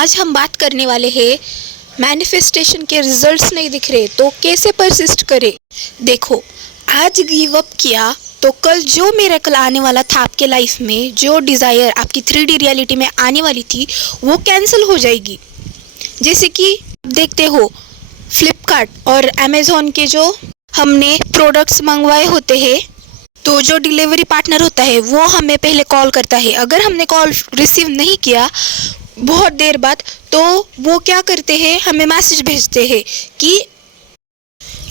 आज हम बात करने वाले हैं मैनिफेस्टेशन के रिजल्ट्स नहीं दिख रहे तो कैसे परसिस्ट करें। देखो, आज गिव अप किया तो कल जो मिरेकल आने वाला था आपके लाइफ में, जो डिज़ायर आपकी 3D रियलिटी में आने वाली थी वो कैंसिल हो जाएगी। जैसे कि देखते हो फ्लिपकार्ट और अमेज़ॉन के जो हमने प्रोडक्ट्स मंगवाए होते हैं तो जो डिलीवरी पार्टनर होता है वो हमें पहले कॉल करता है। अगर हमने कॉल रिसीव नहीं किया बहुत देर बाद तो वो क्या करते हैं, हमें मैसेज भेजते हैं कि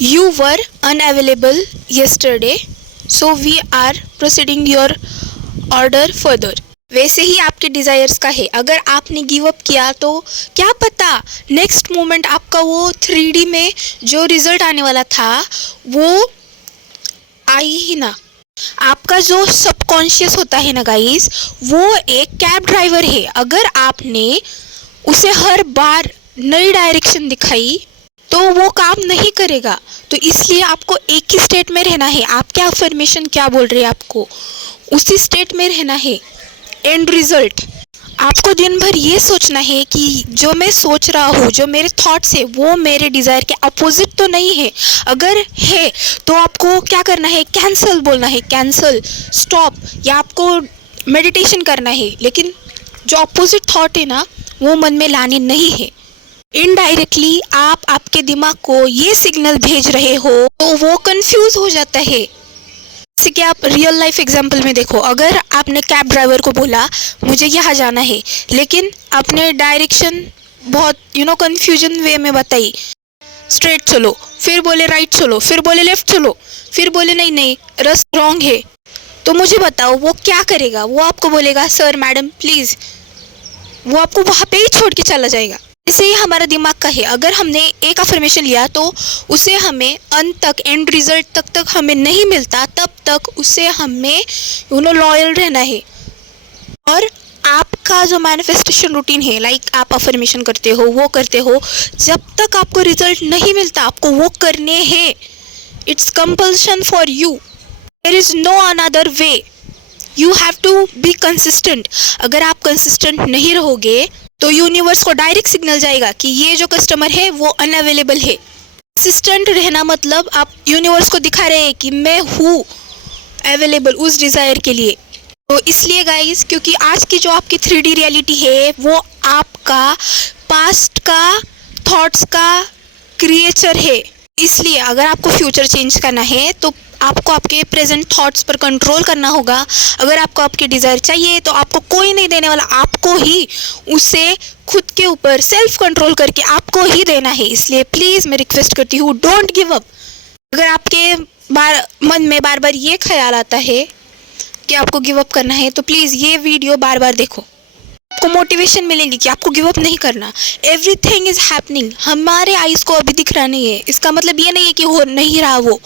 you were unavailable yesterday so we are proceeding your order further. वैसे ही आपके डिज़ायर्स का है, अगर आपने गिव अप किया तो क्या पता नेक्स्ट मोमेंट आपका वो 3D में जो रिजल्ट आने वाला था वो आई ही ना। आपका जो सबकॉन्शियस होता है ना गाइस, वो एक कैब ड्राइवर है। अगर आपने उसे हर बार नई डायरेक्शन दिखाई तो वो काम नहीं करेगा। तो इसलिए आपको एक ही स्टेट में रहना है। आपके अफर्मेशन क्या बोल रहे हैं आपको उसी स्टेट में रहना है। एंड रिजल्ट आपको दिन भर ये सोचना है कि जो मैं सोच रहा हूँ, जो मेरे थॉट्स है वो मेरे डिज़ायर के अपोजिट तो नहीं है। अगर है तो आपको क्या करना है, कैंसल बोलना है, कैंसल, स्टॉप, या आपको मेडिटेशन करना है। लेकिन जो अपोजिट थॉट है ना वो मन में लानी नहीं है। इनडायरेक्टली आप आपके दिमाग को ये सिग्नल भेज रहे हो तो वो कंफ्यूज हो जाता है। जैसे कि आप रियल लाइफ एग्जांपल में देखो, अगर आपने कैब ड्राइवर को बोला मुझे यहाँ जाना है, लेकिन आपने डायरेक्शन बहुत कन्फ्यूजन वे में बताई, स्ट्रेट चलो, फिर बोले राइट चलो, फिर बोले लेफ्ट चलो, फिर बोले नहीं नहीं रास्ता रॉन्ग है, तो मुझे बताओ वो क्या करेगा। वो आपको बोलेगा सर मैडम प्लीज़, वो आपको वहाँ पे ही छोड़ के चला जाएगा। ऐसे ही हमारा दिमाग का है, अगर हमने एक अफर्मेशन लिया तो उसे हमें अंत तक, एंड रिजल्ट तक हमें नहीं मिलता, तब तक उसे हमें लॉयल रहना है। और आपका जो मैनिफेस्टेशन रूटीन है, लाइक आप अफर्मेशन करते हो, वो करते हो, जब तक आपको रिजल्ट नहीं मिलता आपको वो करने हैं। It's compulsion for you, there is no another way. You have to be consistent. अगर आप कंसिस्टेंट नहीं रहोगे तो यूनिवर्स को डायरेक्ट सिग्नल जाएगा कि ये जो कस्टमर है वो अनअवेलेबल है। कंसिस्टेंट रहना मतलब आप यूनिवर्स को दिखा रहे हैं कि मैं हूँ अवेलेबल उस डिज़ायर के लिए। तो इसलिए गाइस, क्योंकि आज की जो आपकी 3D रियलिटी है वो आपका पास्ट का थॉट्स का क्रिएचर है। इसलिए अगर आपको फ्यूचर चेंज करना है तो आपको आपके प्रेजेंट थॉट्स पर कंट्रोल करना होगा। अगर आपको आपके डिज़ायर चाहिए तो आपको कोई नहीं देने वाला, आपको ही उसे खुद के ऊपर सेल्फ कंट्रोल करके आपको ही देना है। इसलिए प्लीज़ मैं रिक्वेस्ट करती हूँ, डोंट गिव अप। अगर आपके मन में बार बार ये ख्याल आता है कि आपको गिव अप करना है तो प्लीज़ ये वीडियो बार बार देखो, आपको मोटिवेशन मिलेगी कि आपको गिव अप नहीं करना। Everything is happening. हमारे आइज़ को अभी दिख रहा नहीं है, इसका मतलब ये नहीं है कि हो नहीं रहा। वो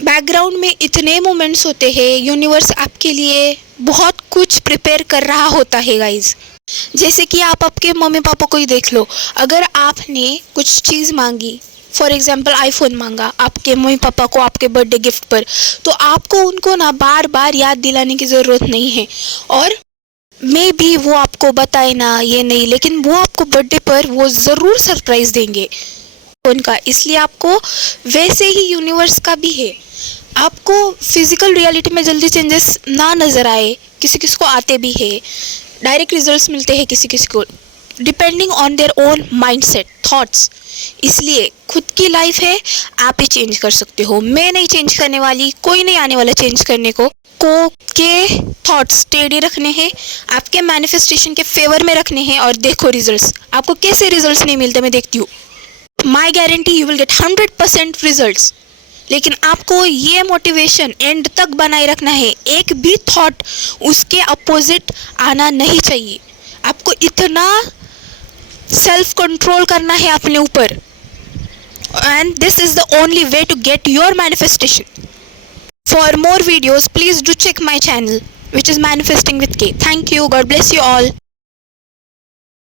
बैकग्राउंड में इतने मोमेंट्स होते हैं, यूनिवर्स आपके लिए बहुत कुछ प्रिपेयर कर रहा होता है गाइज। जैसे कि आप आपके मम्मी पापा को ही देख लो, अगर आपने कुछ चीज़ मांगी, फॉर एग्जांपल आईफोन मांगा आपके मम्मी पापा को आपके बर्थडे गिफ्ट पर, तो आपको उनको ना बार बार याद दिलाने की ज़रूरत नहीं है। और मे भी वो आपको बताए ना ये नहीं, लेकिन वो आपको बर्थडे पर वो ज़रूर सरप्राइज़ देंगे उनका। इसलिए आपको वैसे ही यूनिवर्स का भी है। आपको फिजिकल रियलिटी में जल्दी चेंजेस ना नज़र आए, किसी किसी को आते भी है, डायरेक्ट रिजल्ट्स मिलते हैं किसी किसी को, depending on their own mindset thoughts. इसलिए खुद की लाइफ है, आप ही चेंज कर सकते हो। मैं नहीं चेंज करने वाली, कोई नहीं आने वाला चेंज करने को के थॉट्स स्टेडी रखने हैं, आपके मैनिफेस्टेशन के फेवर में रखने हैं। और देखो रिजल्ट्स, आपको कैसे रिजल्ट्स नहीं मिलते मैं देखती हूँ। My guarantee you will get 100% results. लेकिन आपको ये मोटिवेशन एंड तक बनाए रखना है, एक भी थॉट उसके अपोजिट आना नहीं चाहिए। आपको इतना सेल्फ कंट्रोल करना है अपने ऊपर, and this is the only way to get your manifestation. For more videos please do check my channel which is Manifesting with K. Thank you. God bless you all.